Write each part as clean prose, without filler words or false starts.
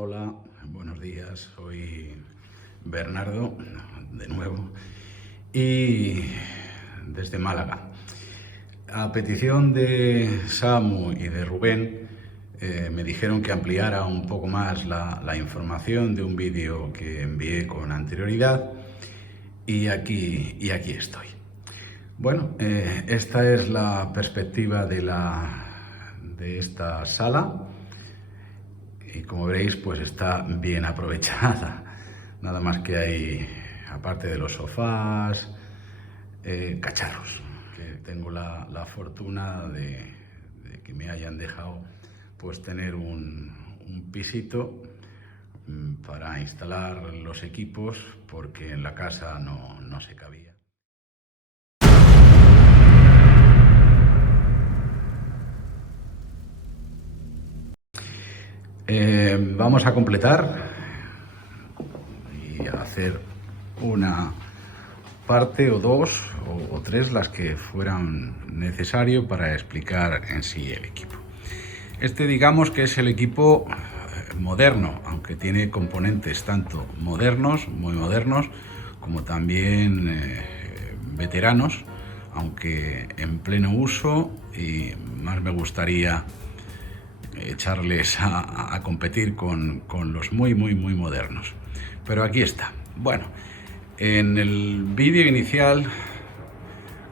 Hola, buenos días, soy Bernardo, de nuevo, y desde Málaga. A petición de Samu y de Rubén, me dijeron que ampliara un poco más la información de un vídeo que envié con anterioridad, y aquí estoy. Bueno, esta es la perspectiva de esta sala. Y como veréis, pues está bien aprovechada. Nada más que hay, aparte de los sofás, cacharros. Que tengo la fortuna de que me hayan dejado pues tener un pisito para instalar los equipos, porque en la casa no se cabía. Vamos a completar y a hacer una parte o dos o tres, las que fueran necesario para explicar en sí el equipo. Este, digamos que es el equipo moderno, aunque tiene componentes tanto modernos, muy modernos, como también veteranos, aunque en pleno uso, y más me gustaría echarles a competir con los muy modernos. Pero aquí está. Bueno, en el vídeo inicial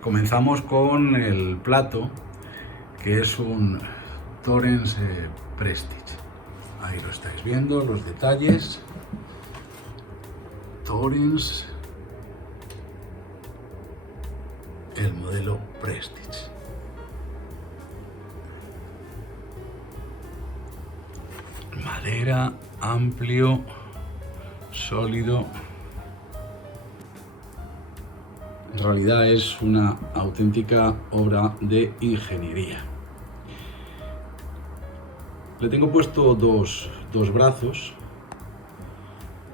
comenzamos con el plato, que es un Thorens Prestige. Ahí lo estáis viendo, los detalles. Thorens, el modelo Prestige. Madera, amplio, sólido. En realidad es una auténtica obra de ingeniería. Le tengo puesto dos brazos.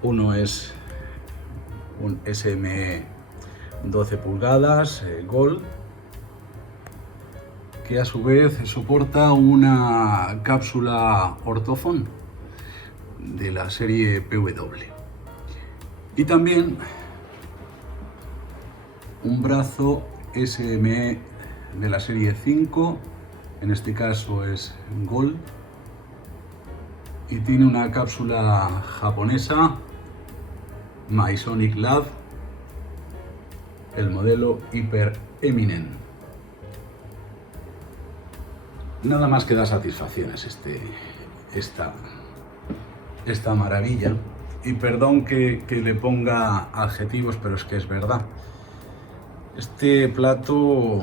Uno es un SME 12 pulgadas Gold, que a su vez soporta una cápsula Ortofon de la serie PW. Y también un brazo SME de la serie 5, en este caso es Gold, y tiene una cápsula japonesa MySonic Lab, el modelo Hyper Eminent. Nada más que da satisfacciones esta maravilla, y perdón que le ponga adjetivos, pero es que es verdad. Este plato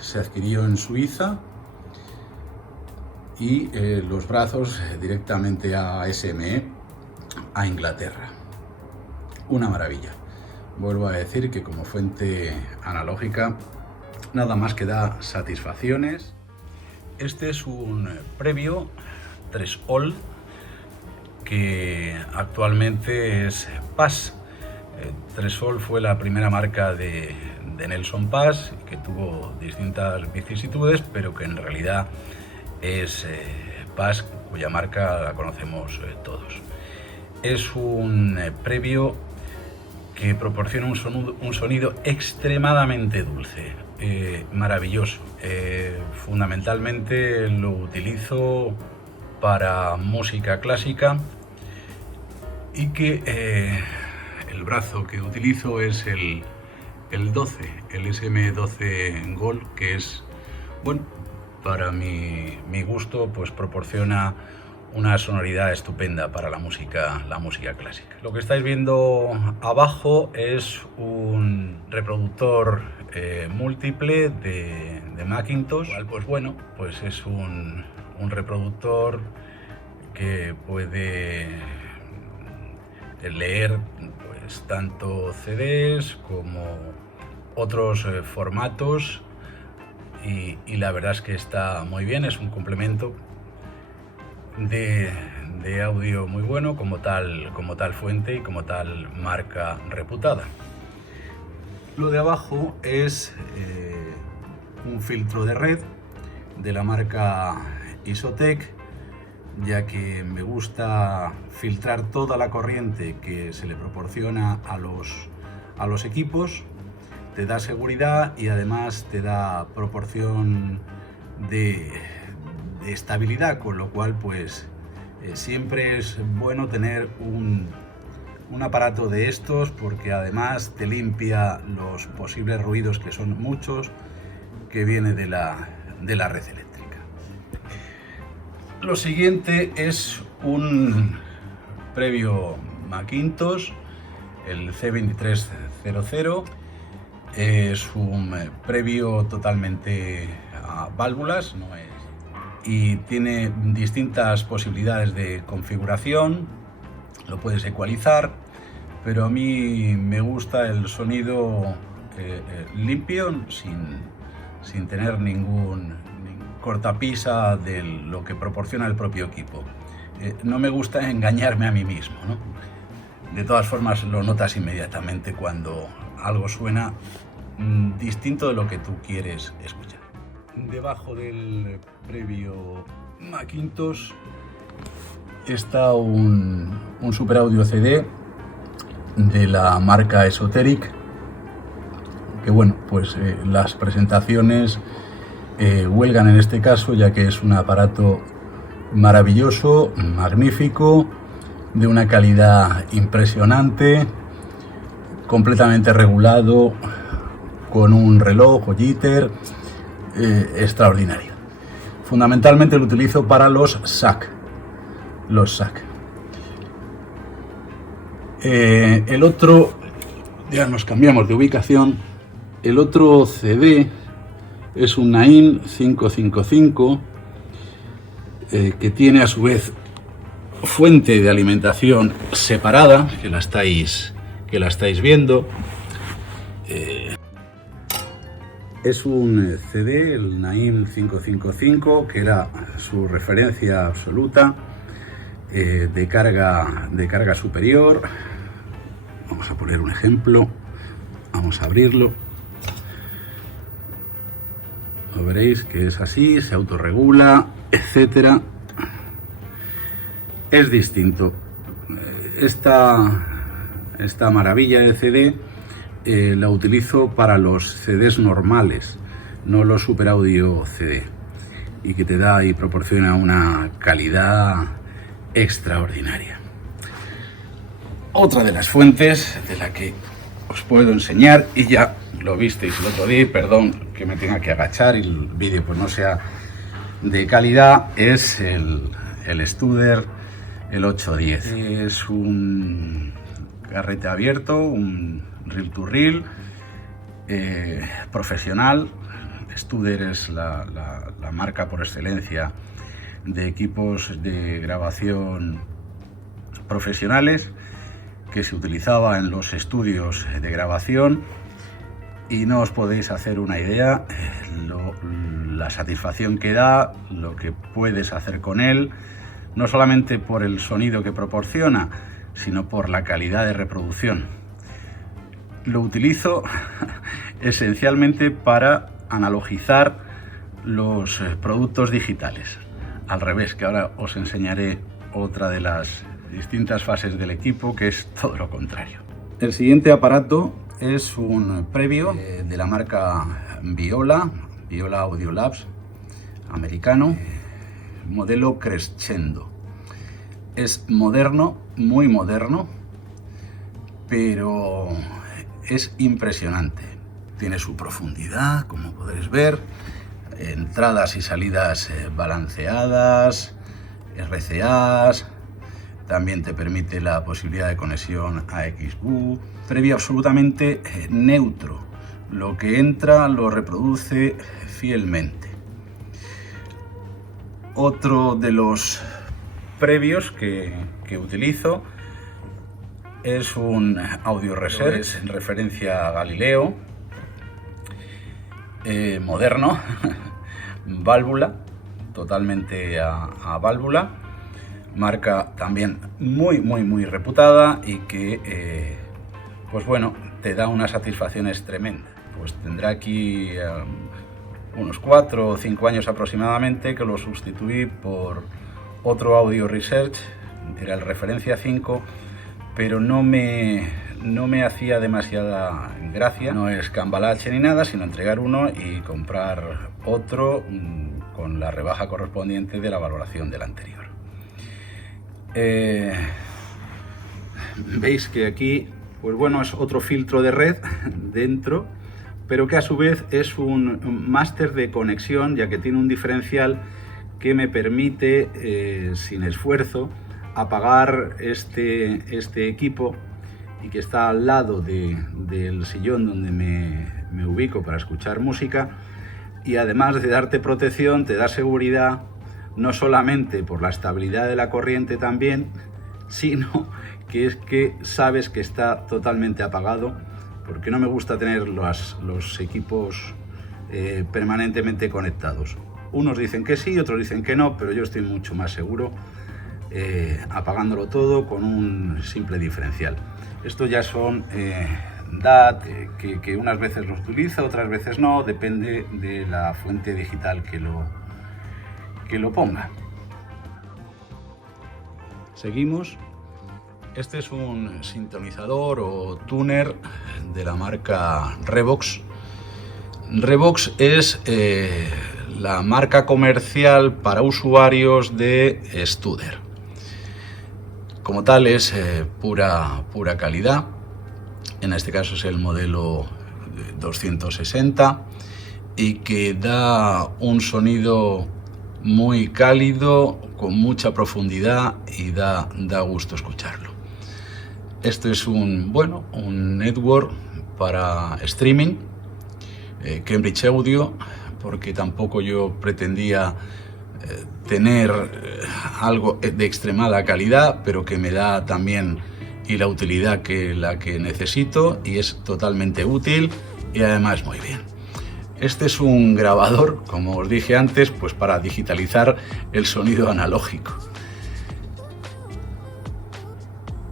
se adquirió en Suiza, y los brazos directamente a SME a Inglaterra. Una maravilla. Vuelvo a decir que como fuente analógica nada más que da satisfacciones. Este es un Previo 3 All, que actualmente es Pass. 3 All fue la primera marca de Nelson Pass, que tuvo distintas vicisitudes, pero que en realidad es Pass, cuya marca la conocemos todos. Es un Previo que proporciona un sonido extremadamente dulce, maravilloso. Fundamentalmente lo utilizo para música clásica, y que el brazo que utilizo es el 12, el SM12 Gold, que es, bueno, para mi gusto, pues proporciona una sonoridad estupenda para la música clásica. Lo que estáis viendo abajo es un reproductor múltiple de Macintosh. Pues bueno, pues es un reproductor que puede leer pues tanto CDs como otros formatos, y la verdad es que está muy bien. Es un complemento de audio muy bueno, como tal fuente y como tal marca reputada. Lo de abajo es un filtro de red de la marca Isotec, ya que me gusta filtrar toda la corriente que se le proporciona a los equipos. Te da seguridad y además te da proporción de estabilidad, con lo cual pues siempre es bueno tener un aparato de estos, porque además te limpia los posibles ruidos, que son muchos, que viene de la red eléctrica. Lo siguiente es un previo Macintosh, el C2300. Es un previo totalmente a válvulas, no es, y tiene distintas posibilidades de configuración. Lo puedes ecualizar, pero a mí me gusta el sonido limpio, sin tener ningún cortapisa de lo que proporciona el propio equipo. No me gusta engañarme a mí mismo, ¿no? De todas formas, lo notas inmediatamente cuando algo suena distinto de lo que tú quieres escuchar. Debajo del previo Macintosh está un super audio CD de la marca Esoteric, que bueno, pues las presentaciones huelgan en este caso, ya que es un aparato maravilloso, magnífico, de una calidad impresionante, completamente regulado, con un reloj o jitter extraordinario. Fundamentalmente lo utilizo para los SAC. El otro, ya nos cambiamos de ubicación, el otro CD es un Naim 555 que tiene a su vez fuente de alimentación separada, que la estáis viendo. Es un CD, el Naim 555, que era su referencia absoluta de carga superior. Vamos a poner un ejemplo, vamos a abrirlo. Lo veréis que es así, se autorregula, etcétera. Es distinto. Esta maravilla de CD la utilizo para los CDs normales, no los super audio CD, y que te da y proporciona una calidad extraordinaria. Otra de las fuentes de la que os puedo enseñar, y ya lo visteis el otro día, y perdón que me tenga que agachar y el vídeo pues no sea de calidad, es el Studer, el 810. Es un carrete abierto, un reel to reel profesional. Studer es la marca por excelencia de equipos de grabación profesionales, que se utilizaba en los estudios de grabación, y no os podéis hacer una idea la satisfacción que da, lo que puedes hacer con él, no solamente por el sonido que proporciona, sino por la calidad de reproducción. Lo utilizo esencialmente para analogizar los productos digitales, al revés, que ahora os enseñaré otra de las distintas fases del equipo, que es todo lo contrario. El siguiente aparato es un previo de la marca Viola Audio Labs, americano, modelo Crescendo. Es moderno, muy moderno, pero es impresionante. Tiene su profundidad, como podréis ver, entradas y salidas balanceadas, RCAs. También te permite la posibilidad de conexión a XBOO. Previo absolutamente neutro. Lo que entra lo reproduce fielmente. Otro de los previos que utilizo es un Audio Reserve, en referencia a Galileo, moderno, válvula, totalmente a válvula. Marca también muy reputada, y que pues bueno, te da unas satisfacciones tremendas. Pues tendrá aquí unos 4 o 5 años aproximadamente que lo sustituí por otro Audio Research, era el Referencia 5, pero no me hacía demasiada gracia. No es cambalache ni nada, sino entregar uno y comprar otro con la rebaja correspondiente de la valoración del anterior. Veis que aquí, pues bueno, es otro filtro de red dentro, pero que a su vez es un máster de conexión, ya que tiene un diferencial que me permite, sin esfuerzo, apagar este equipo, y que está al lado del sillón donde me ubico para escuchar música, y además de darte protección, te da seguridad, no solamente por la estabilidad de la corriente también, sino que es que sabes que está totalmente apagado, porque no me gusta tener los equipos permanentemente conectados. Unos dicen que sí, otros dicen que no, pero yo estoy mucho más seguro apagándolo todo con un simple diferencial. Estos ya son DAT, que unas veces los utiliza, otras veces no, depende de la fuente digital que lo ponga. Seguimos. Este es un sintonizador o tuner de la marca Revox. Revox es la marca comercial para usuarios de Studer. Como tal es pura calidad. En este caso es el modelo 260 y que da un sonido muy cálido, con mucha profundidad, y da gusto escucharlo. Esto es un network para streaming, Cambridge Audio, porque tampoco yo pretendía tener algo de extremada calidad, pero que me da también y la utilidad que necesito, y es totalmente útil y además muy bien. Este es un grabador, como os dije antes, pues para digitalizar el sonido analógico.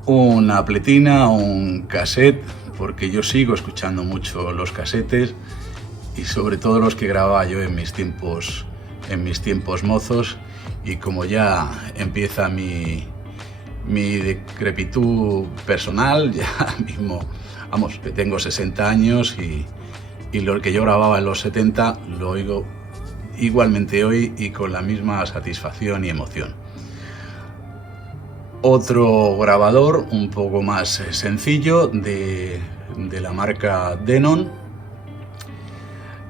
Una pletina, un cassette, porque yo sigo escuchando mucho los cassettes, y sobre todo los que grababa yo en mis tiempos mozos, y como ya empieza mi decrepitud personal, ya mismo, vamos, que tengo 60 años y lo que yo grababa en los 70 lo oigo igualmente hoy y con la misma satisfacción y emoción. Otro grabador un poco más sencillo de la marca Denon.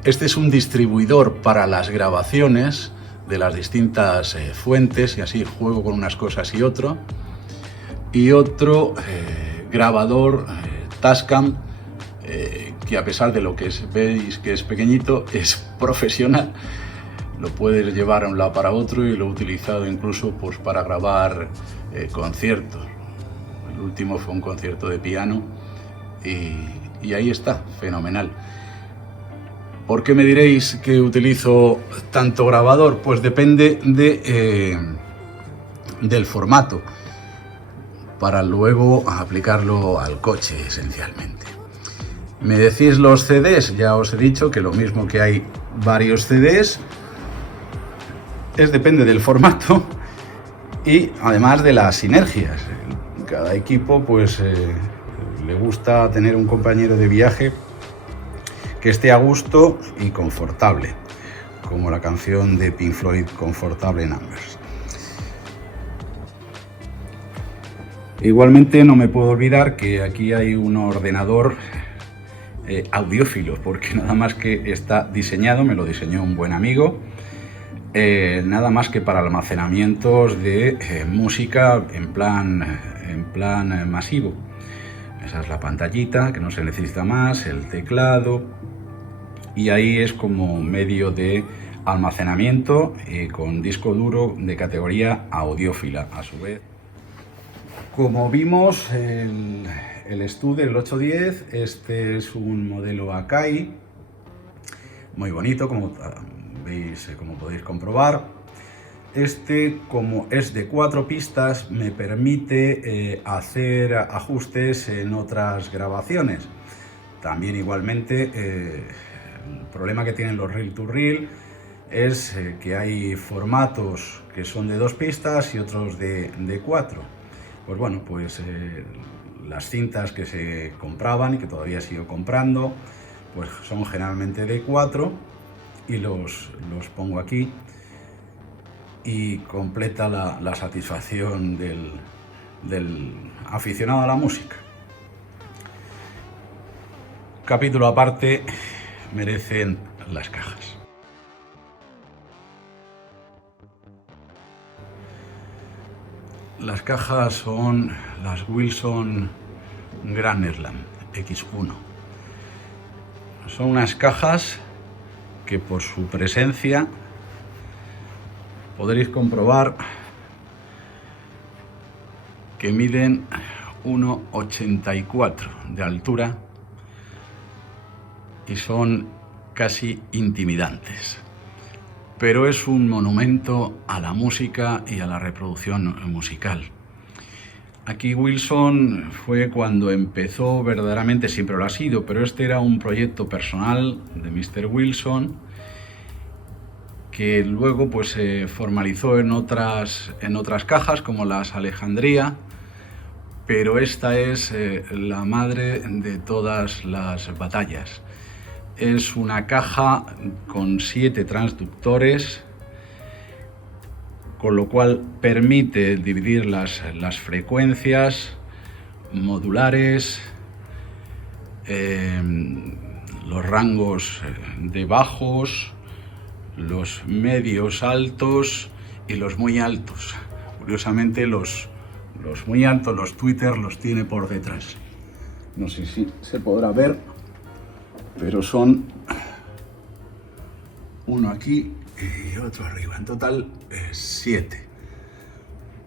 Este es un distribuidor para las grabaciones de las distintas fuentes, y así juego con unas cosas y otro. Y otro grabador Tascam, que a pesar de lo que veis que es pequeñito, es profesional. Lo puedes llevar a un lado para otro, y lo he utilizado incluso pues para grabar conciertos. El último fue un concierto de piano y ahí está, fenomenal. ¿Por qué me diréis que utilizo tanto grabador? Pues depende del formato, para luego aplicarlo al coche esencialmente. Me decís los CDs, ya os he dicho que lo mismo que hay varios CDs, depende del formato y además de las sinergias. Cada equipo pues le gusta tener un compañero de viaje que esté a gusto y confortable, como la canción de Pink Floyd, Comfortable Numbers. Igualmente no me puedo olvidar que aquí hay un ordenador audiófilo, porque nada más que está diseñado, me lo diseñó un buen amigo, nada más que para almacenamientos de música en plan masivo. Esa es la pantallita, que no se necesita más, el teclado, y ahí es como medio de almacenamiento con disco duro de categoría audiófila a su vez. Como vimos, el Studer, el 810, este es un modelo Akai, muy bonito, como veis, como podéis comprobar. Este, como es de 4 pistas, me permite hacer ajustes en otras grabaciones. También igualmente, el problema que tienen los reel to reel es que hay formatos que son de 2 pistas y otros de 4. Pues bueno, pues las cintas que se compraban y que todavía sigo comprando, pues son generalmente de 4 y los pongo aquí y completa la satisfacción del aficionado a la música. Capítulo aparte merecen las cajas. Las cajas son las Wilson Grand Slam X1. Son unas cajas que por su presencia podréis comprobar que miden 1,84 de altura y son casi intimidantes. Pero es un monumento a la música y a la reproducción musical. Aquí Wilson fue cuando empezó verdaderamente, siempre lo ha sido, pero este era un proyecto personal de Mr. Wilson que luego pues se formalizó en otras cajas como las Alejandría, pero esta es la madre de todas las batallas. Es una caja con 7 transductores, con lo cual permite dividir las frecuencias modulares, los rangos de bajos, los medios altos y los muy altos. Curiosamente los muy altos, los tweeters, los tiene por detrás. No sé si se podrá ver, pero son uno aquí y otro arriba. En total 7.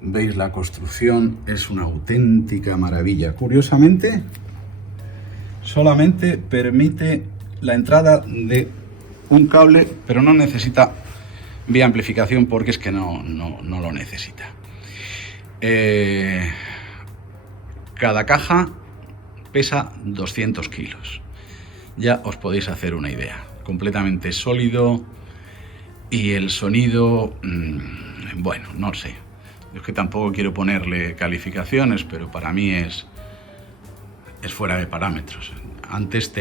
Veis, la construcción es una auténtica maravilla. Curiosamente, solamente permite la entrada de un cable, pero no necesita vía amplificación porque es que no lo necesita. Cada caja pesa 200 kilos. Ya os podéis hacer una idea. Completamente sólido y el sonido, bueno, no sé. Es que tampoco quiero ponerle calificaciones, pero para mí es fuera de parámetros. Antes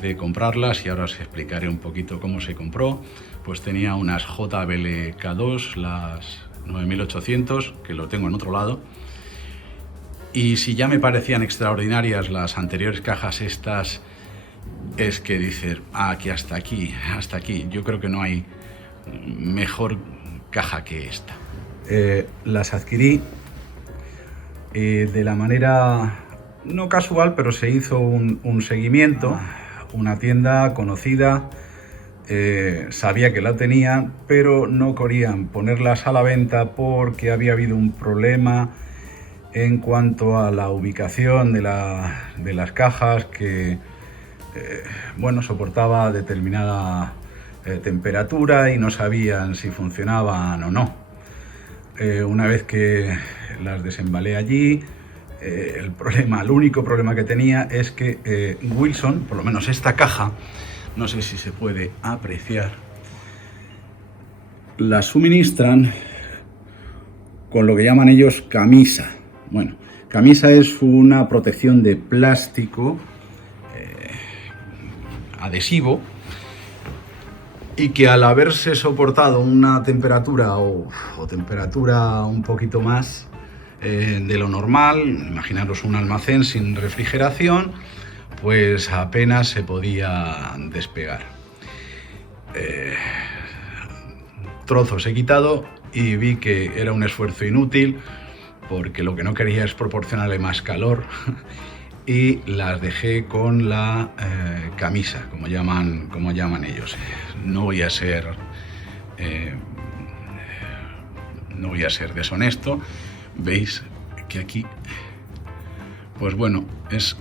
de comprarlas, y ahora os explicaré un poquito cómo se compró, pues tenía unas JBL-K2, las 9800, que lo tengo en otro lado. Y si ya me parecían extraordinarias las anteriores cajas estas, es que dices, que hasta aquí. Yo creo que no hay mejor caja que esta. Las adquirí de la manera no casual, pero se hizo un seguimiento. Una tienda conocida sabía que la tenían, pero no querían ponerlas a la venta porque había habido un problema en cuanto a la ubicación de las cajas, que bueno, soportaba determinada temperatura y no sabían si funcionaban o no. Una vez que las desembalé allí, el único problema que tenía es que Wilson, por lo menos esta caja, no sé si se puede apreciar, la suministran con lo que llaman ellos camisa. Bueno, camisa es una protección de plástico adhesivo, y que al haberse soportado una temperatura o temperatura un poquito más de lo normal, imaginaros un almacén sin refrigeración, pues apenas se podía despegar. Trozos he quitado y vi que era un esfuerzo inútil, porque lo que no quería es proporcionarle más calor, y las dejé con la camisa, como llaman ellos. No voy a ser deshonesto. Veis que aquí, pues bueno, es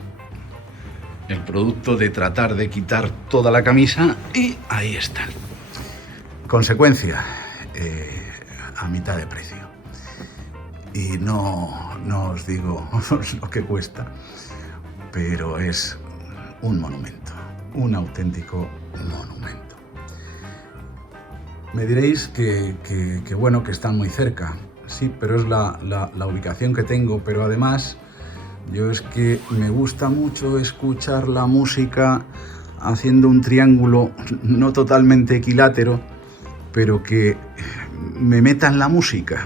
el producto de tratar de quitar toda la camisa, y ahí están. Consecuencia, a mitad de precio. Y no os digo lo que cuesta, pero es un monumento, un auténtico monumento. Me diréis que bueno, que están muy cerca. Sí, pero es la ubicación que tengo, pero además yo es que me gusta mucho escuchar la música haciendo un triángulo no totalmente equilátero, pero que me meta en la música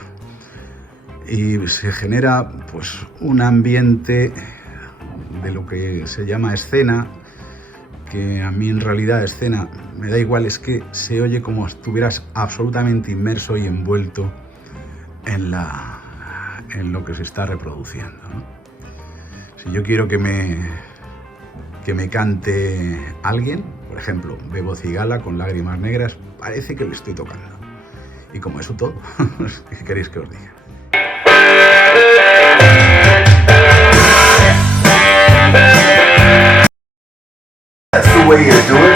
y se genera pues un ambiente de lo que se llama escena, que a mí en realidad escena me da igual, es que se oye como si estuvieras absolutamente inmerso y envuelto en lo que se está reproduciendo, ¿no? Si yo quiero que me cante alguien, por ejemplo, Bebo Cigala con Lágrimas Negras, parece que le estoy tocando. Y como eso todo, ¿qué queréis que os diga? That's the way you do it.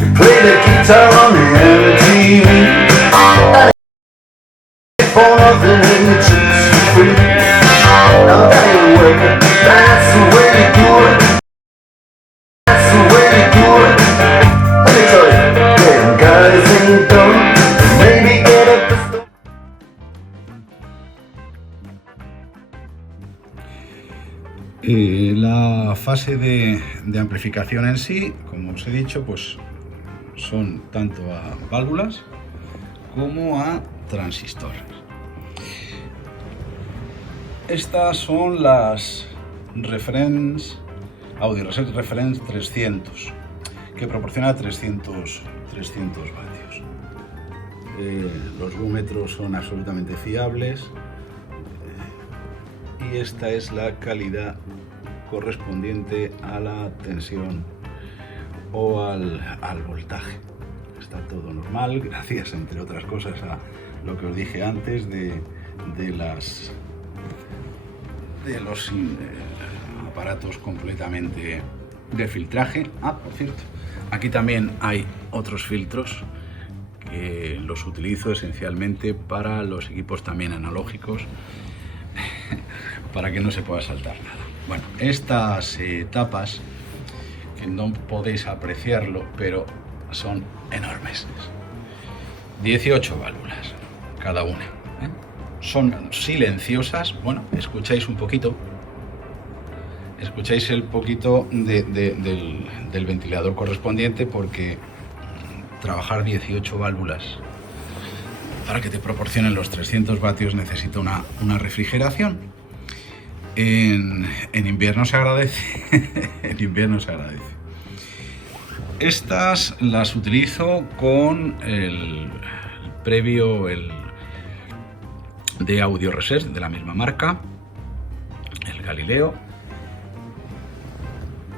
You play the guitar on the MTV. For nothing and you choose for free. Now that ain't working. That's the way you do it. That's the way you do it. Let me tell you, damn guys ain't dumb. Maybe get up the store. La fase de amplificación en sí, como os he dicho, pues son tanto a válvulas como a transistores. Estas son las Audio Reference 300, que proporciona 300 vatios. Los búmetros son absolutamente fiables. Y esta es la calidad correspondiente a la tensión o al voltaje. Está todo normal, gracias entre otras cosas a lo que os dije antes de los aparatos completamente de filtraje. Por cierto, aquí también hay otros filtros que los utilizo esencialmente para los equipos también analógicos, para que no se pueda saltar nada. Bueno, estas tapas, que no podéis apreciarlo, pero son enormes. 18 válvulas cada una, ¿eh? Son silenciosas. Bueno, escucháis un poquito. Escucháis el poquito del ventilador correspondiente, porque trabajar 18 válvulas para que te proporcionen los 300 vatios necesita una refrigeración. En invierno se agradece. En invierno se agradece. Estas las utilizo con el previo de Audio Reset de la misma marca, el Galileo.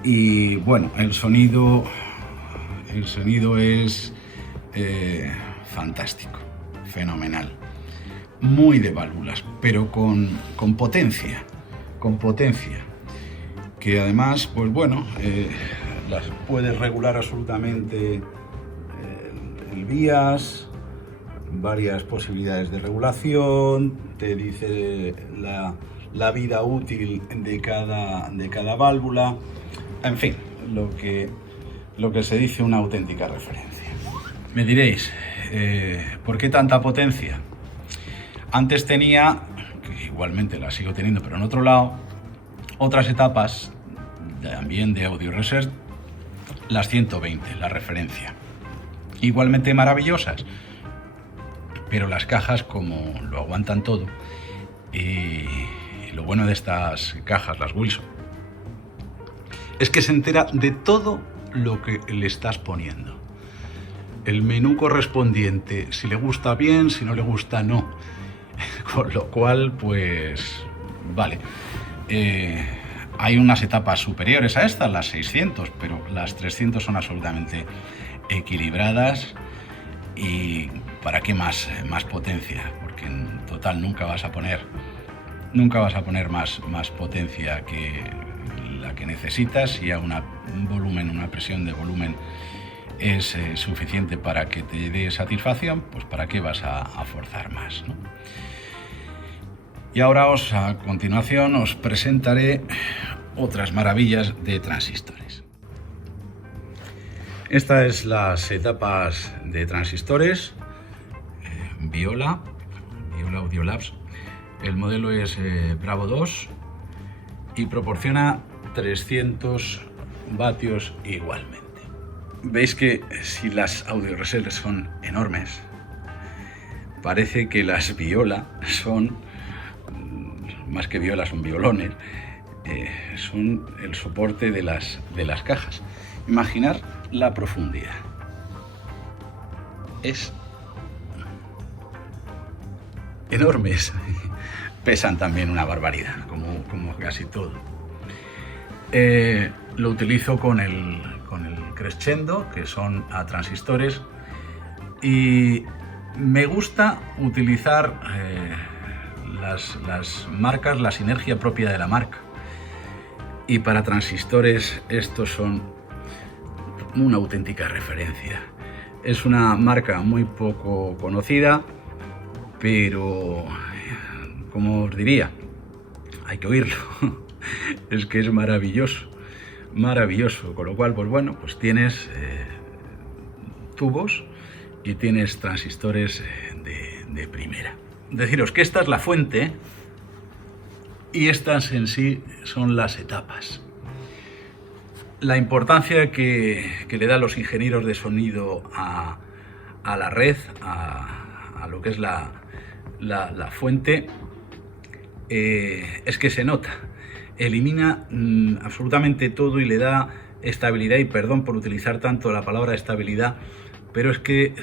Y bueno, el sonido es fantástico, fenomenal. Muy de válvulas, pero con potencia. Que además, pues bueno, las puedes regular absolutamente el bias, varias posibilidades de regulación, te dice la vida útil de cada válvula, en fin, lo que se dice una auténtica referencia. Me diréis, ¿por qué tanta potencia? Antes tenía, que igualmente la sigo teniendo, pero en otro lado, otras etapas también de Audio Reset, las 120, la referencia. Igualmente maravillosas, pero las cajas, como lo aguantan todo, y lo bueno de estas cajas, las Wilson, es que se entera de todo lo que le estás poniendo. El menú correspondiente, si le gusta bien, si no le gusta no. Con lo cual, pues, vale. Hay unas etapas superiores a estas, las 600, pero las 300 son absolutamente equilibradas. Y ¿para qué más potencia? Porque en total nunca vas a poner más potencia que la que necesitas. Y a un volumen, una presión de volumen es suficiente para que te dé satisfacción, pues ¿para qué vas a forzar más, ¿no? Y ahora a continuación os presentaré otras maravillas de transistores. Estas es las etapas de transistores Viola Audio Labs. El modelo es Bravo 2 y proporciona 300 vatios igualmente. Veis que si las Audio Reserve son enormes, parece que las Viola son, más que violas, son violones, son el soporte de las cajas. Imaginar la profundidad. Es enormes. Pesan también una barbaridad, como casi todo. Lo utilizo con el crescendo, que son a transistores, y me gusta utilizar las marcas, la sinergia propia de la marca. Y para transistores estos son una auténtica referencia. Es una marca muy poco conocida, pero como os diría, hay que oírlo. Es que es maravilloso, maravilloso. Con lo cual, pues bueno, pues tienes tubos y tienes transistores de primera. Deciros que esta es la fuente y estas en sí son las etapas. La importancia que le dan los ingenieros de sonido a la red, a lo que es la fuente, es que se nota. Elimina absolutamente todo y le da estabilidad, y perdón por utilizar tanto la palabra estabilidad, pero es que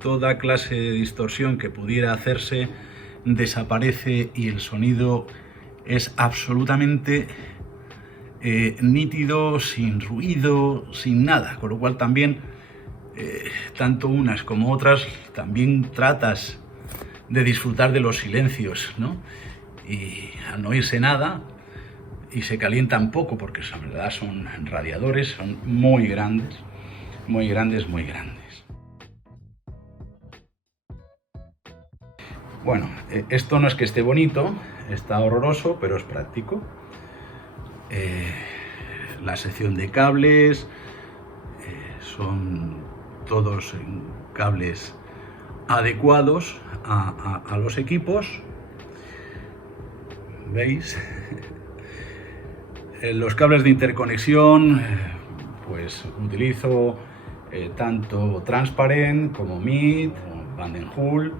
toda clase de distorsión que pudiera hacerse desaparece y el sonido es absolutamente nítido, sin ruido, sin nada, con lo cual también tanto unas como otras también tratas de disfrutar de los silencios, ¿no? Y al no oírse nada y se calientan poco, porque en verdad son radiadores, son muy grandes, muy grandes, muy grandes. Bueno, esto no es que esté bonito, está horroroso, pero es práctico. La sección de cables son todos cables adecuados a los equipos. ¿Veis? Los cables de interconexión, pues utilizo tanto Transparent como Meet, Vandenhoel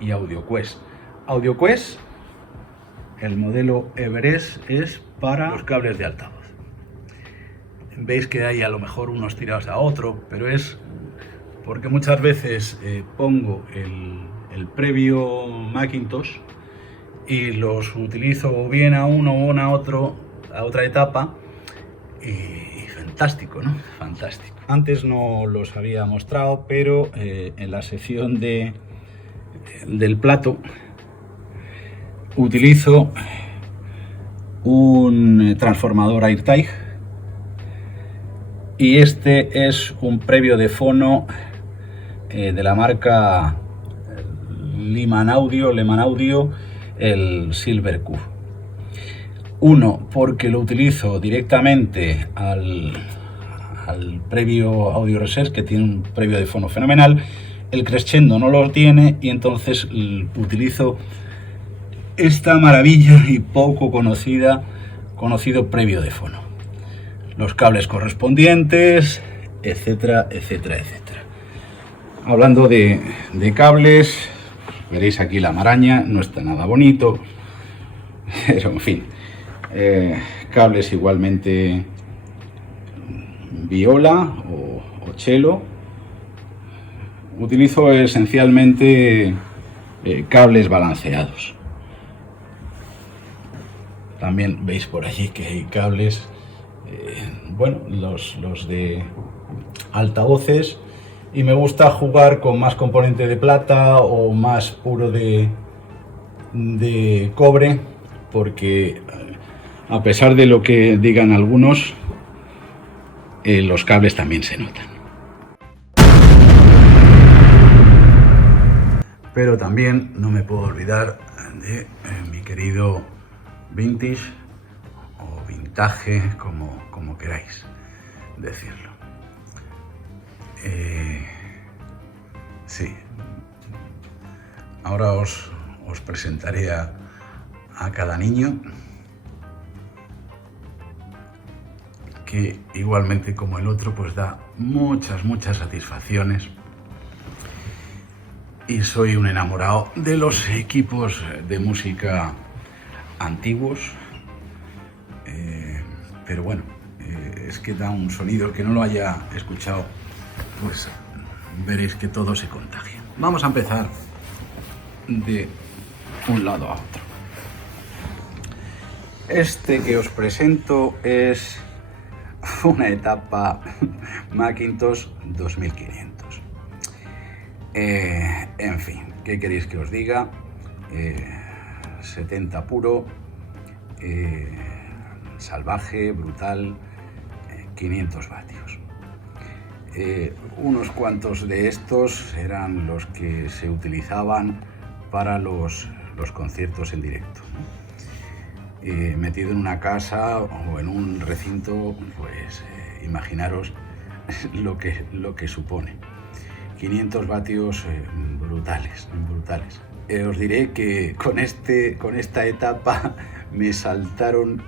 y AudioQuest. AudioQuest, el modelo Everest, es para los cables de altavoz. Veis que hay a lo mejor unos tirados a otro, pero es porque muchas veces pongo el previo Macintosh y los utilizo bien a uno o a otra etapa, y fantástico, ¿no? Fantástico. Antes no los había mostrado, pero en la sección del plato utilizo un transformador AirTag, y este es un previo de fono de la marca Lehman Audio, el Silver Q. Uno, porque lo utilizo directamente al previo Audio Reserve, que tiene un previo de fono fenomenal. El crescendo no lo tiene, y entonces utilizo esta maravilla y poco conocido previo de fono. Los cables correspondientes, etcétera, etcétera, etcétera. Hablando de cables, veréis aquí la maraña, no está nada bonito, pero en fin, cables igualmente viola o cello. Utilizo esencialmente cables balanceados. También veis por allí que hay cables, bueno, los de altavoces, y me gusta jugar con más componente de plata o más puro de cobre, porque a pesar de lo que digan algunos, los cables también se notan. Pero también no me puedo olvidar de mi querido vintage o vintage, como queráis decirlo. Sí. Ahora os presentaré a cada niño, que igualmente como el otro pues da muchas satisfacciones, y soy un enamorado de los equipos de música antiguos, pero bueno, es que da un sonido. El que no lo haya escuchado, pues veréis que todo se contagia. Vamos a empezar de un lado a otro. Este que os presento es una etapa Macintosh 2500. En fin, ¿qué queréis que os diga? 70 puro, salvaje, brutal, 500 vatios. Unos cuantos de estos eran los que se utilizaban para los conciertos en directo. Metido en una casa o en un recinto, pues imaginaros lo que supone. 500 vatios brutales. Os diré que con esta etapa me saltaron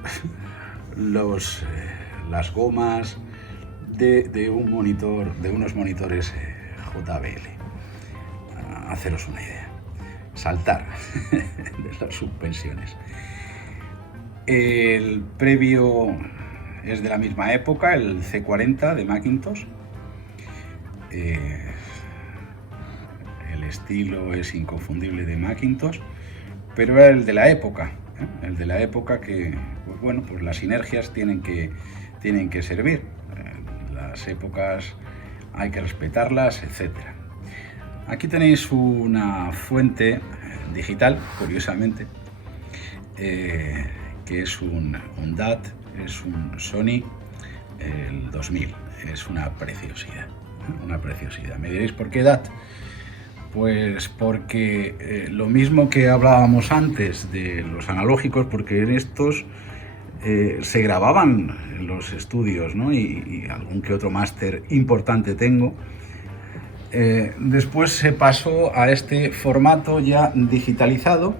las gomas de unos monitores JBL. Haceros una idea. Saltar de las suspensiones. El previo es de la misma época, el C40 de Macintosh. El estilo es inconfundible de Macintosh, pero era el de la época, el de la época que, pues bueno, pues las sinergias tienen que servir. Las épocas hay que respetarlas, etc. Aquí tenéis una fuente digital, curiosamente, que es un DAT, es un Sony el 2000, es una preciosidad. Me diréis, ¿por qué DAT? Pues porque lo mismo que hablábamos antes de los analógicos, porque en estos se grababan en los estudios, ¿no? y algún que otro máster importante tengo. Después se pasó a este formato ya digitalizado.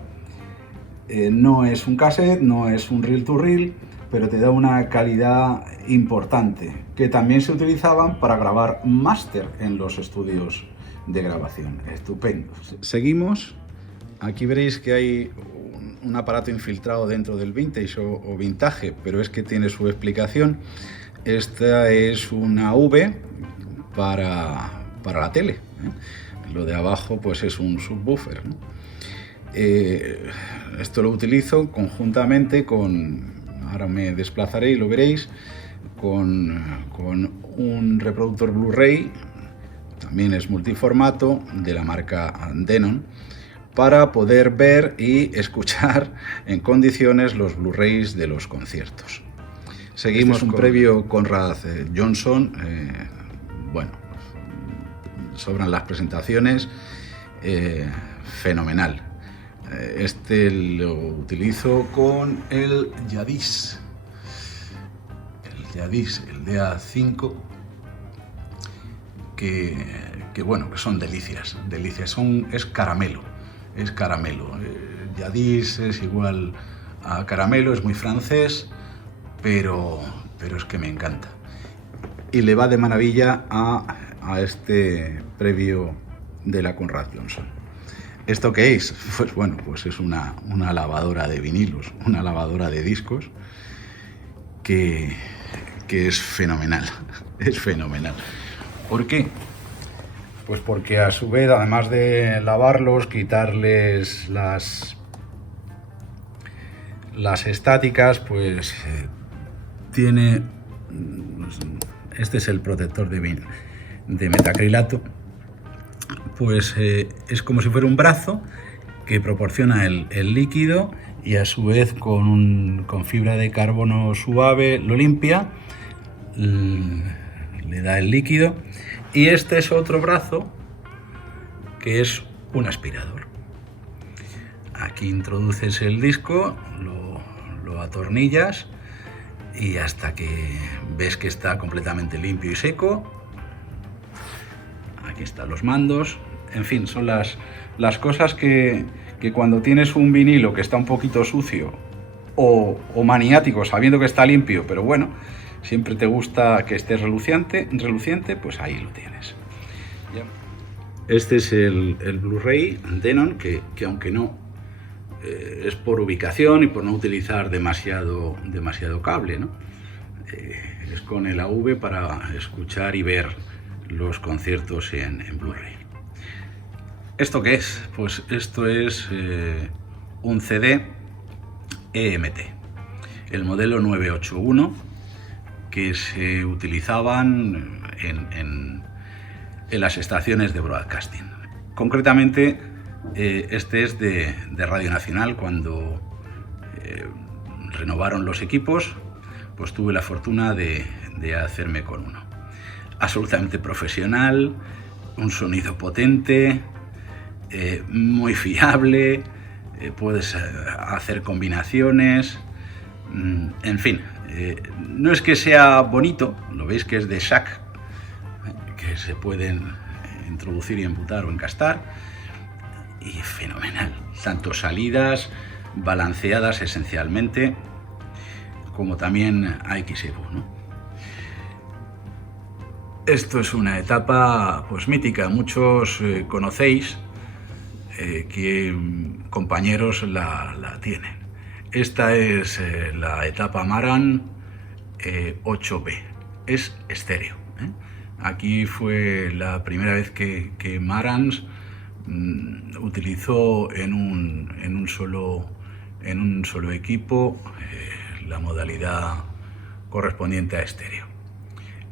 No es un cassette, no es un reel to reel, pero te da una calidad importante, que también se utilizaban para grabar máster en los estudios de grabación. Estupendo. Seguimos. Aquí veréis que hay un aparato infiltrado dentro del vintage o vintage, pero es que tiene su explicación. Esta es una V para la tele. Lo de abajo pues es un subwoofer, ¿no? Esto lo utilizo conjuntamente con, ahora me desplazaré y lo veréis, con un reproductor Blu-ray, también es multiformato, de la marca Denon, para poder ver y escuchar en condiciones los Blu-rays de los conciertos. Seguimos un previo Conrad Johnson. Bueno, sobran las presentaciones, fenomenal. Este lo utilizo con el Yadis, el DA5, que bueno, que son delicias, es caramelo. Yadis es igual a caramelo, es muy francés, pero es que me encanta. Y le va de maravilla a este previo de la Conrad Johnson. ¿Esto qué es? Pues bueno, pues es una lavadora de vinilos, una lavadora de discos que es fenomenal, es fenomenal. ¿Por qué? Pues porque a su vez, además de lavarlos, quitarles las estáticas, pues tiene, este es el protector de metacrilato. Pues es como si fuera un brazo que proporciona el líquido, y a su vez con fibra de carbono suave lo limpia, le da el líquido. Y este es otro brazo que es un aspirador. Aquí introduces el disco, lo atornillas y hasta que ves que está completamente limpio y seco, Aquí están los mandos. En fin, son las cosas que cuando tienes un vinilo que está un poquito sucio o maniático sabiendo que está limpio, pero bueno, siempre te gusta que esté reluciente, pues ahí lo tienes. Este es el Blu-ray Denon, que aunque no es por ubicación y por no utilizar demasiado cable, ¿no? Es con el AV para escuchar y ver los conciertos en Blu-ray. ¿Esto qué es? Pues esto es un CD EMT, el modelo 981, que se utilizaban en las estaciones de broadcasting. Concretamente, este es de Radio Nacional. Cuando renovaron los equipos, pues tuve la fortuna de hacerme con uno. Absolutamente profesional, un sonido potente, muy fiable, puedes hacer combinaciones, en fin, no es que sea bonito, lo veis que es de Shack, que se pueden introducir y embutar o encastar, y fenomenal, tanto salidas balanceadas esencialmente, como también AX-EVO, ¿no? Esto es una etapa pues mítica, muchos conocéis, que compañeros la tienen. Esta es la etapa Marantz 8B, es estéreo. Aquí fue la primera vez que Marantz utilizó en un solo equipo la modalidad correspondiente a estéreo.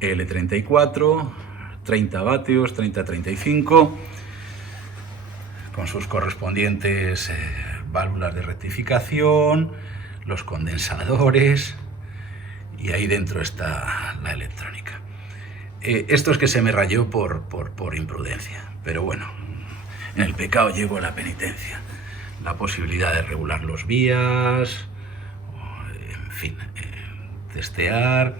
L34, 30 vatios, 30-35, con sus correspondientes válvulas de rectificación, los condensadores, y ahí dentro está la electrónica. Esto es que se me rayó por imprudencia, pero bueno, en el pecado llevo la penitencia. La posibilidad de regular los vías, en fin, testear,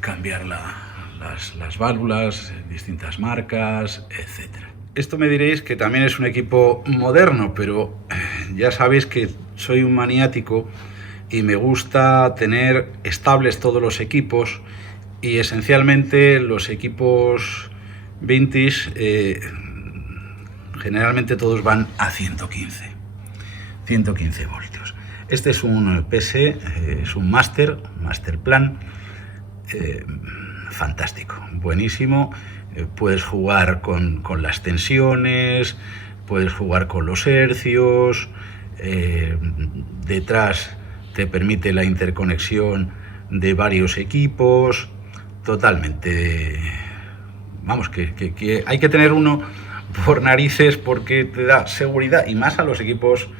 cambiar las válvulas, distintas marcas, etc. Esto me diréis que también es un equipo moderno, pero ya sabéis que soy un maniático y me gusta tener estables todos los equipos, y esencialmente los equipos vintage generalmente todos van a 115 voltios. Este es un PS, es un Master Plan, fantástico, buenísimo. Puedes jugar con las tensiones, puedes jugar con los hercios, detrás te permite la interconexión de varios equipos, totalmente, vamos, que hay que tener uno por narices porque te da seguridad, y más a los equipos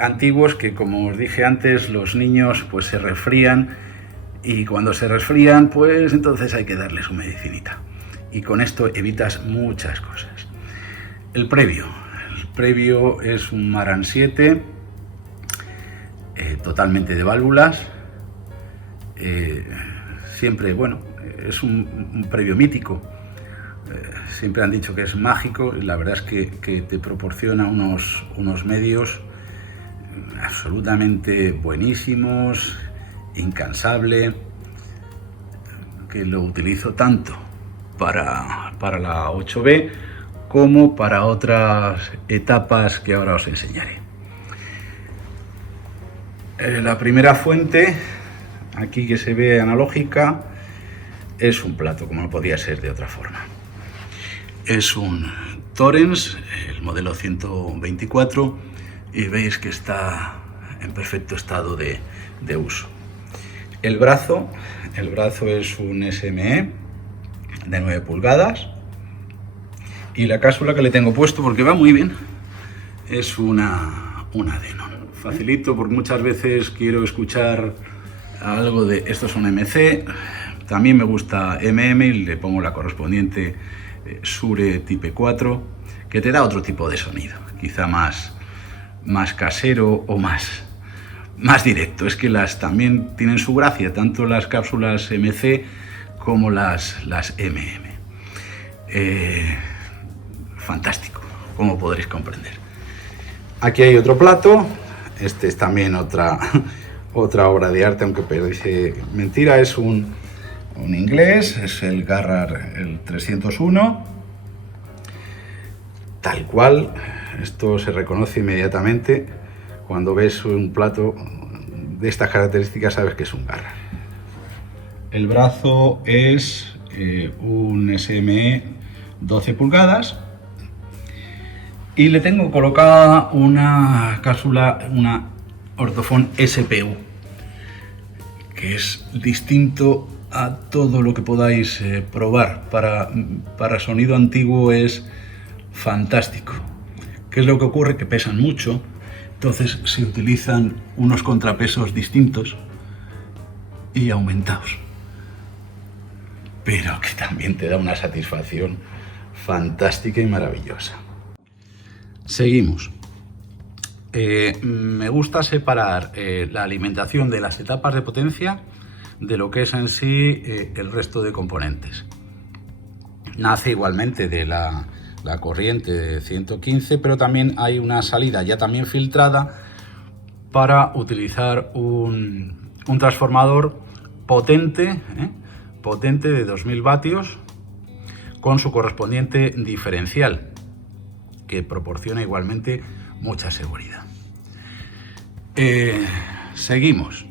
antiguos, que como os dije antes, los niños pues se resfrían, y cuando se resfrían pues entonces hay que darles su medicinita, y con esto evitas muchas cosas. El previo es un Marantz 7, totalmente de válvulas, siempre, bueno, es un previo mítico. Siempre han dicho que es mágico, y la verdad es que te proporciona unos medios absolutamente buenísimos, incansable, que lo utilizo tanto para la 8B como para otras etapas que ahora os enseñaré. La primera fuente, aquí que se ve analógica, es un plato, como no podía ser de otra forma. Es un Thorens, el modelo 124, y veis que está en perfecto estado de uso. El brazo es un SME de 9 pulgadas, y la cápsula que le tengo puesto, porque va muy bien, es una Denon. Facilito, porque muchas veces quiero escuchar algo de, esto es un MC, también me gusta MM, y le pongo la correspondiente Shure Type 4, que te da otro tipo de sonido, quizá más casero o más directo. Es que las también tienen su gracia, tanto las cápsulas MC como las MM. fantástico, como podréis comprender. Aquí hay otro plato, este es también otra obra de arte, aunque parece mentira, es un inglés, es el Garrard el 301, tal cual. Esto se reconoce inmediatamente. Cuando ves un plato de estas características sabes que es un Garrard. El brazo es un SME 12 pulgadas y le tengo colocada una cápsula, una Ortofon SPU, que es distinto a todo lo que podáis probar. Para sonido antiguo es fantástico. ¿Qué es lo que ocurre? Que pesan mucho, entonces se utilizan unos contrapesos distintos y aumentados, pero que también te da una satisfacción fantástica y maravillosa. Seguimos. Me gusta separar la alimentación de las etapas de potencia de lo que es en sí el resto de componentes. Nace igualmente de la corriente de 115, pero también hay una salida ya también filtrada para utilizar un transformador potente, potente de 2000 vatios con su correspondiente diferencial, que proporciona igualmente mucha seguridad. Seguimos.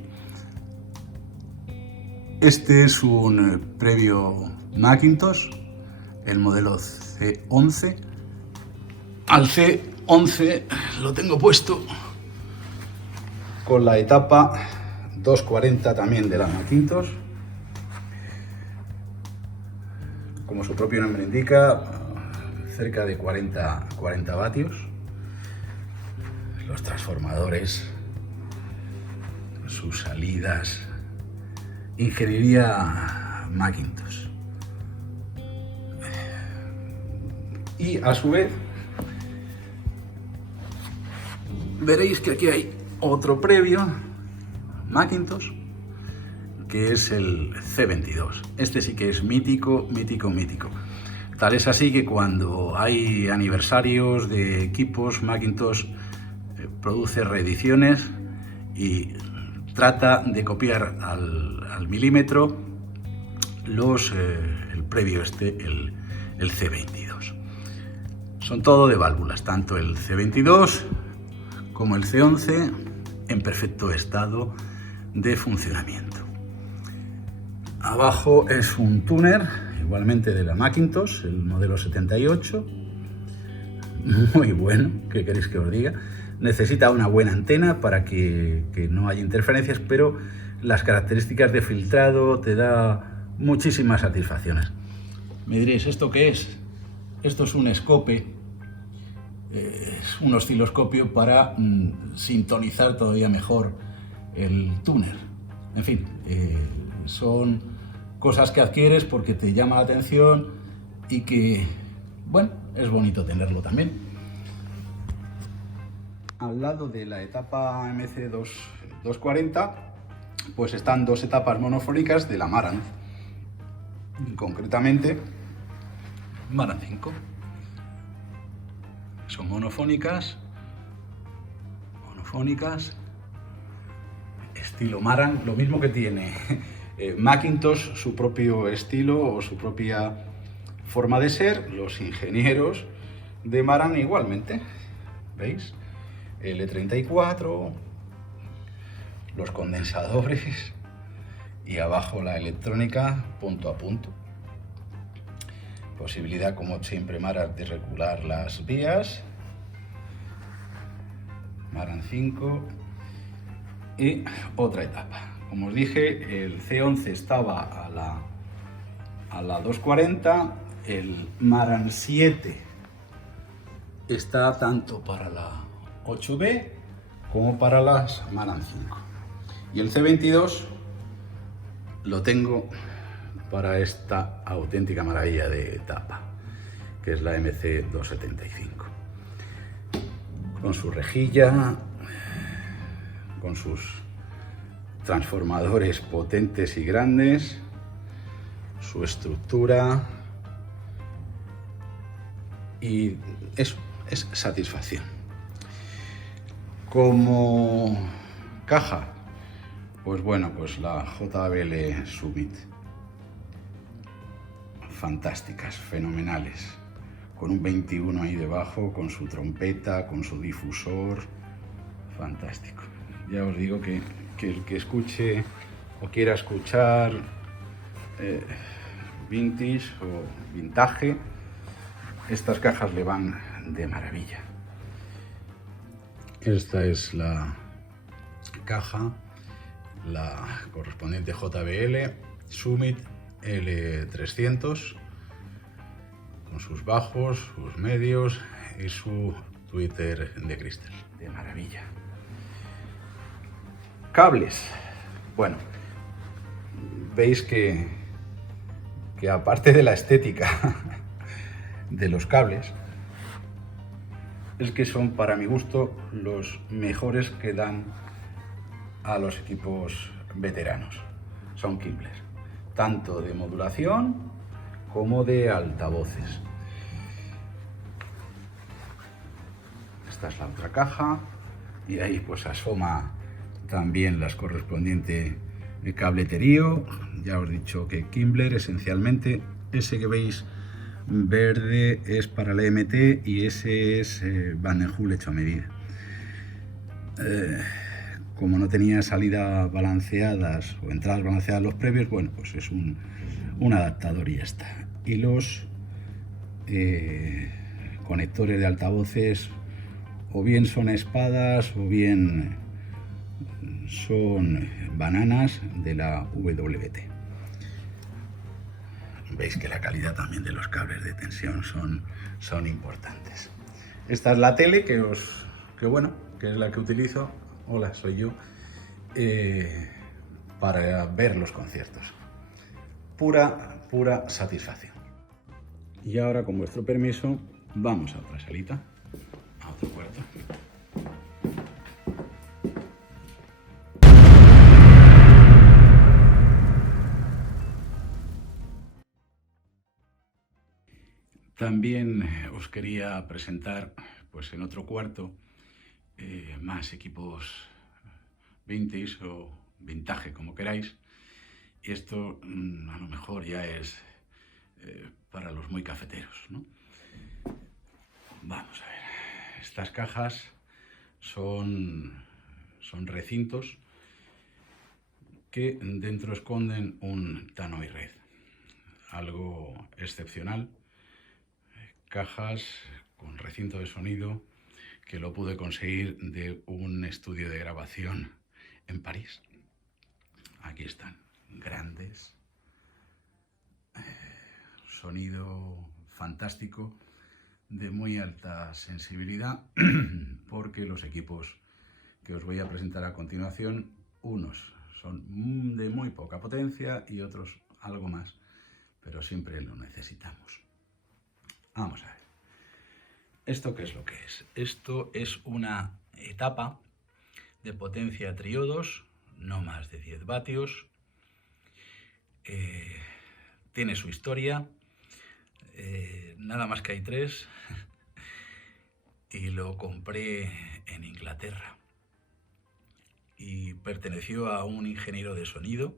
Este es un previo Macintosh, el modelo C11. Al C11 lo tengo puesto con la etapa 240 también de la Macintosh. Como su propio nombre indica, cerca de 40 vatios. Los transformadores, sus salidas, ingeniería Macintosh. Y a su vez veréis que aquí hay otro previo Macintosh, que es el C22. Este sí que es mítico, mítico, mítico. Tal es así que cuando hay aniversarios de equipos, Macintosh produce reediciones y trata de copiar al milímetro el previo el C22. Son todo de válvulas, tanto el C22 como el C11 en perfecto estado de funcionamiento. Abajo es un tuner, igualmente de la Macintosh, el modelo 78. Muy bueno, ¿qué queréis que os diga? Necesita una buena antena para que no haya interferencias, pero las características de filtrado te da muchísimas satisfacciones. Me diréis, ¿esto qué es? Esto es un escope, es un osciloscopio para sintonizar todavía mejor el tuner. En fin, son cosas que adquieres porque te llama la atención y que, bueno, es bonito tenerlo también. Al lado de la etapa MC240, pues están dos etapas monofónicas de la Marantz, concretamente Marantz 5. Son monofónicas, estilo Marantz, lo mismo que tiene Macintosh, su propio estilo o su propia forma de ser. Los ingenieros de Marantz igualmente, ¿veis? L34, los condensadores y abajo la electrónica punto a punto. Posibilidad, como siempre, Marantz de regular las vías. Marantz 5 y otra etapa. Como os dije, el C11 estaba a la 240, el Marantz 7 está tanto para la 8B como para las Marantz 5. Y el C22 lo tengo para esta auténtica maravilla de etapa, que es la MC275. Con su rejilla, con sus transformadores potentes y grandes, su estructura Y eso es satisfacción. Como caja, pues bueno, pues la JBL Summit. Fantásticas, fenomenales. Con un 21 ahí debajo, con su trompeta, con su difusor. Fantástico. Ya os digo que el que escuche o quiera escuchar vintage o vintage, estas cajas le van de maravilla. Esta es la caja, la correspondiente JBL Summit L300, con sus bajos, sus medios y su tweeter de cristal. De maravilla. Cables. Bueno, veis que aparte de la estética de los cables, es que son, para mi gusto, los mejores que dan a los equipos veteranos. Son Kimbler, tanto de modulación como de altavoces. Esta es la otra caja y ahí pues asoma también las correspondientes de cableterío. Ya os he dicho que Kimbler, esencialmente, ese que veis verde es para la MT y ese es Van den Hul hecho a medida. Como no tenía salidas balanceadas o entradas balanceadas los previos, bueno, pues es un adaptador y ya está. Y los conectores de altavoces o bien son espadas o bien son bananas de la WT. Veis que la calidad también de los cables de tensión son importantes. Esta es la tele que es la que utilizo. Hola, soy yo. Para ver los conciertos. Pura satisfacción. Y ahora, con vuestro permiso, vamos a otra salita, a otro cuarto. También os quería presentar, pues en otro cuarto, más equipos vintage o vintage, como queráis. Y esto a lo mejor ya es para los muy cafeteros, ¿no? Vamos a ver. Estas cajas son recintos que dentro esconden un Tannoy Red, algo excepcional. Cajas con recinto de sonido que lo pude conseguir de un estudio de grabación en París. Aquí están, grandes, sonido fantástico, de muy alta sensibilidad, porque los equipos que os voy a presentar a continuación, unos son de muy poca potencia y otros algo más, pero siempre lo necesitamos. Vamos a ver. ¿Esto qué es lo que es? Esto es una etapa de potencia triodos, no más de 10 vatios. Tiene su historia, nada más que hay 3, y lo compré en Inglaterra. Y perteneció a un ingeniero de sonido,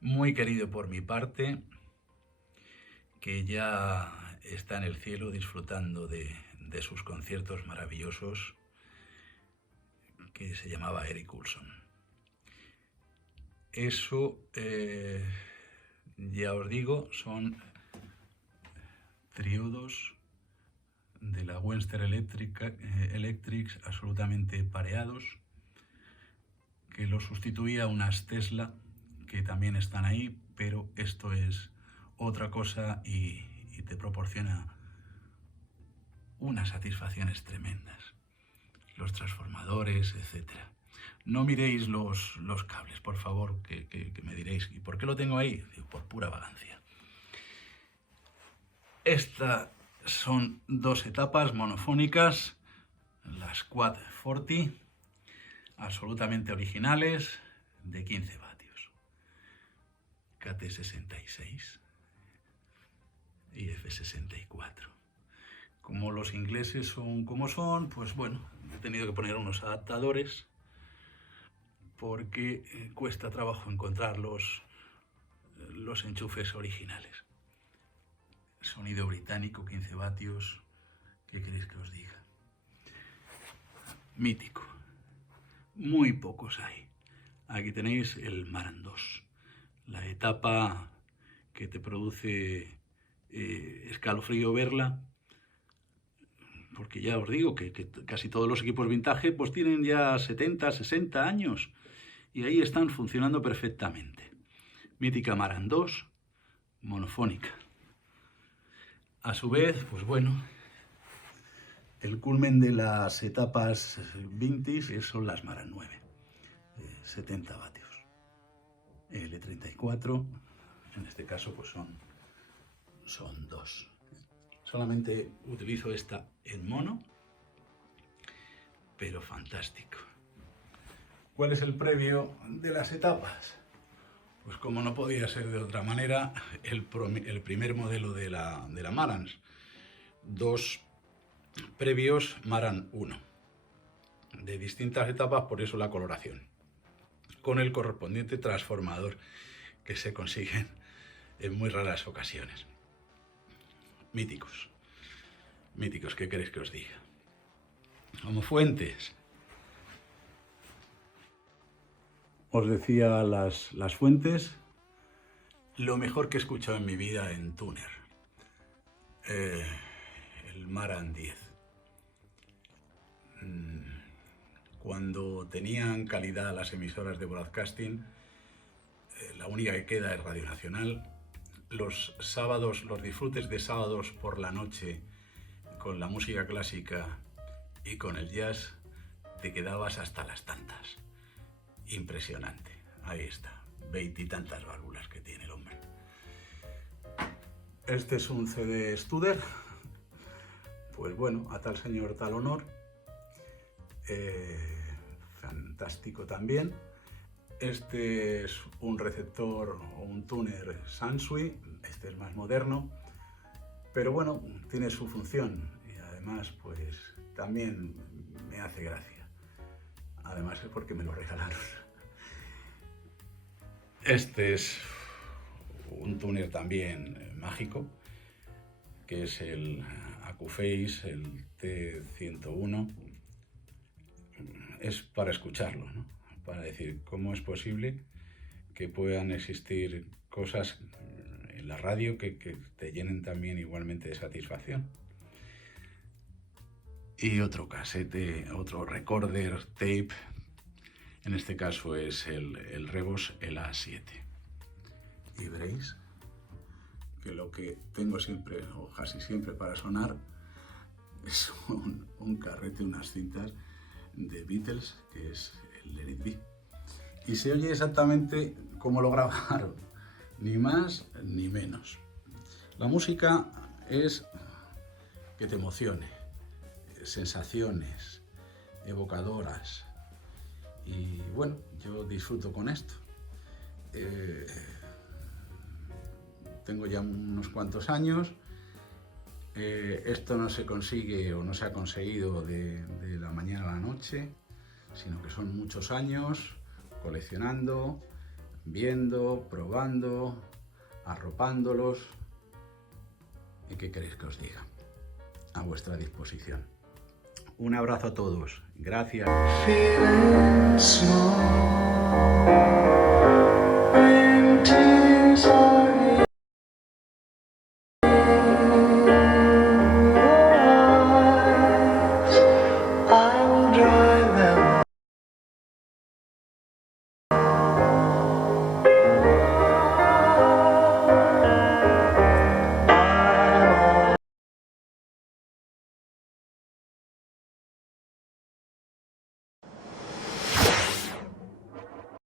muy querido por mi parte, que ya está en el cielo disfrutando de sus conciertos maravillosos, que se llamaba Eric Coulson. Eso, ya os digo, son triodos de la Western Electrics absolutamente pareados, que lo sustituía unas Tesla, que también están ahí, pero esto es otra cosa y te proporciona unas satisfacciones tremendas. Los transformadores, etc. No miréis los cables, por favor, que me diréis, ¿y por qué lo tengo ahí? Por pura vagancia. Estas son 2 etapas monofónicas, las Quad 40, absolutamente originales, de 15 vatios. KT66 y F64. Como los ingleses son como son, pues bueno, he tenido que poner unos adaptadores porque cuesta trabajo encontrar los enchufes originales. Sonido británico, 15 vatios, ¿qué queréis que os diga? Mítico, muy pocos hay. Aquí tenéis el Marantz 2, la etapa que te produce escalofrío verla, porque ya os digo que casi todos los equipos vintage pues tienen ya 70, 60 años y ahí están funcionando perfectamente. Mítica Marantz 2, monofónica. A su vez, pues bueno, el culmen de las etapas vintage son las Marantz 9, 70 vatios. L34, en este caso pues son 2. Solamente utilizo esta en mono, pero fantástico. ¿Cuál es el previo de las etapas? Pues como no podía ser de otra manera, el primer modelo de la Marantz. 2 previos Marantz 1, de distintas etapas, por eso la coloración, con el correspondiente transformador que se consiguen en muy raras ocasiones. Míticos, míticos, ¿qué queréis que os diga? Como fuentes. Os decía las fuentes, lo mejor que he escuchado en mi vida en tuner, el Marantz 10. Cuando tenían calidad las emisoras de broadcasting, la única que queda es Radio Nacional. Los sábados, los disfrutes de sábados por la noche con la música clásica y con el jazz, te quedabas hasta las tantas. Impresionante. Ahí está, 20 y tantas válvulas que tiene el hombre. Este es un CD Studer. Pues bueno, a tal señor tal honor. Fantástico también. Este es un receptor o un tuner Sansui, este es más moderno, pero bueno, tiene su función y además pues también me hace gracia. Además es porque me lo regalaron. Este es un tuner también mágico, que es el Acouphase, el T101. Es para escucharlo, ¿no? Para decir cómo es posible que puedan existir cosas en la radio que te llenen también igualmente de satisfacción. Y otro casete, otro recorder tape, en este caso es el Rebos, el A7. Y veréis que lo que tengo siempre, o casi siempre para sonar, es un carrete, unas cintas de Beatles, que es el Let It Be. Y se oye exactamente como lo grabaron, ni más ni menos. La música es que te emocione, sensaciones evocadoras, y bueno, yo disfruto con esto. Tengo ya unos cuantos años. Esto no se consigue o no se ha conseguido de la mañana a la noche, sino que son muchos años coleccionando, viendo, probando, arropándolos. ¿Y qué queréis que os diga? A vuestra disposición. Un abrazo a todos. Gracias.